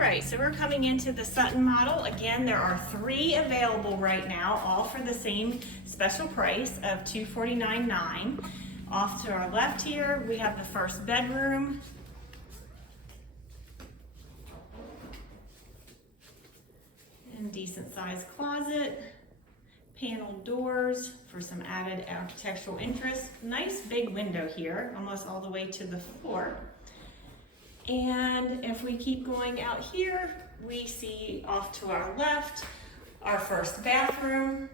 right, so we're coming into the Sutton model. Again, there are 3 available right now, all for the same special price of $249.9. Off to our left here, we have the first bedroom. And decent sized closet. Paneled doors for some added architectural interest. Nice big window here, almost all the way to the floor. And if we keep going out here, we see off to our left, our first bathroom.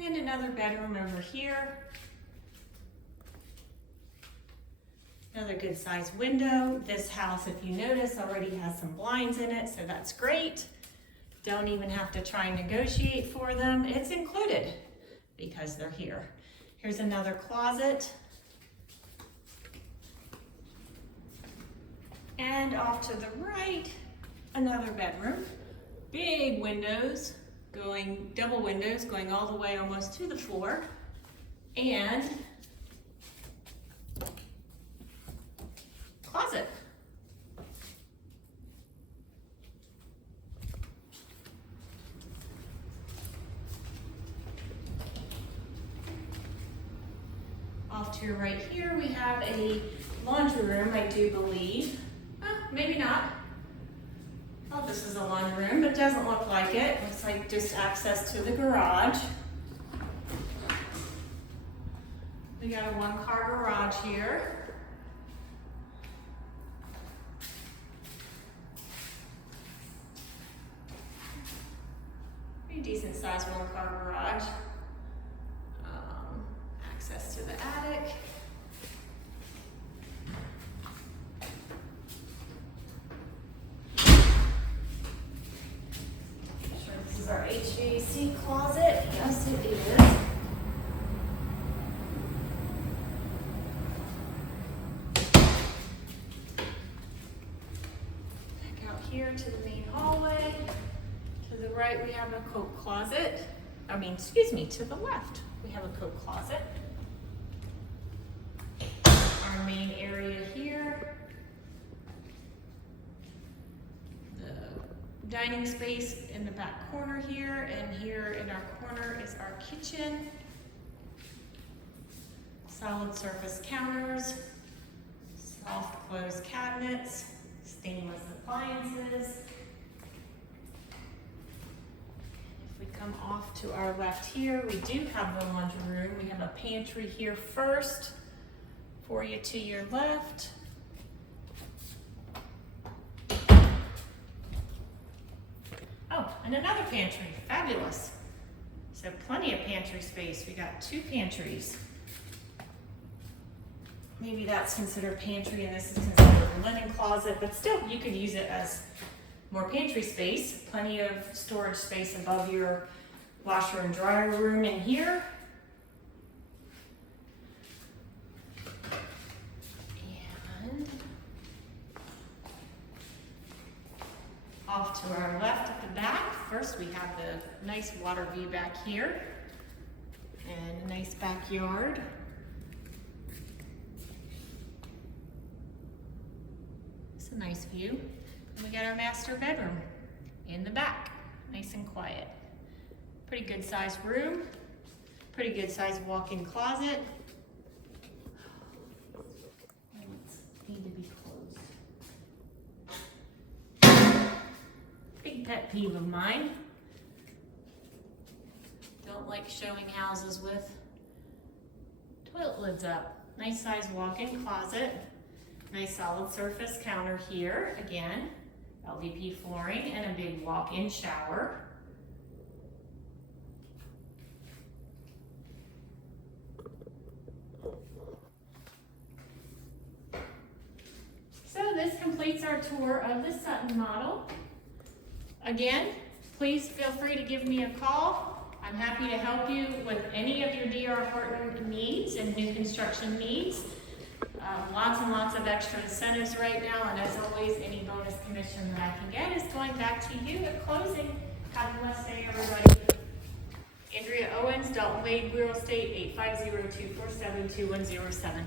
And another bedroom over here. Another good sized window. This house, if you notice, already has some blinds in it, so that's great. Don't even have to try and negotiate for them. It's included because they're here. Here's another closet. And off to the right, another bedroom. Big windows, double windows going all the way almost to the floor. And closet. Off to your right here, we have a laundry room, I do believe. Maybe not. Oh, this is a laundry room, but it doesn't look like it. Looks like just access to the garage. We got a 1-car garage here. Pretty decent sized 1-car garage. Access to the attic. This is our HVAC closet. Yes, it is. Back out here to the main hallway. To the right, we have a coat closet. To the left, we have a coat closet. Our main area here. The dining space in the back corner here, and here in our corner is our kitchen. Solid surface counters, soft close cabinets, stainless appliances. If we come off to our left here, we do have the laundry room. We have a pantry here first for you to your left. Oh, and another pantry, fabulous. So plenty of pantry space. We got 2 pantries. Maybe that's considered pantry and this is considered a linen closet, but still you could use it as more pantry space. Plenty of storage space above your washer and dryer room in here. And off to our left at the back, first we have the nice water view back here and a nice backyard. It's a nice view. And we got our master bedroom in the back, nice and quiet. Pretty good sized room, pretty good sized walk-in closet. Need to be closed. Big pet peeve of mine. Don't like showing houses with toilet lids up. Nice sized walk-in closet. Nice solid surface counter here, again. LVP flooring and a big walk-in shower. So this completes our tour of the Sutton model. Again, please feel free to give me a call. I'm happy to help you with any of your DR Horton needs and new construction needs. Lots and lots of extra incentives right now, and as always, any bonus commission that I can get is going back to you at closing. Have a blessed day, everybody. Andrea Owens, Dalton Wade Real Estate, 850-247-2107.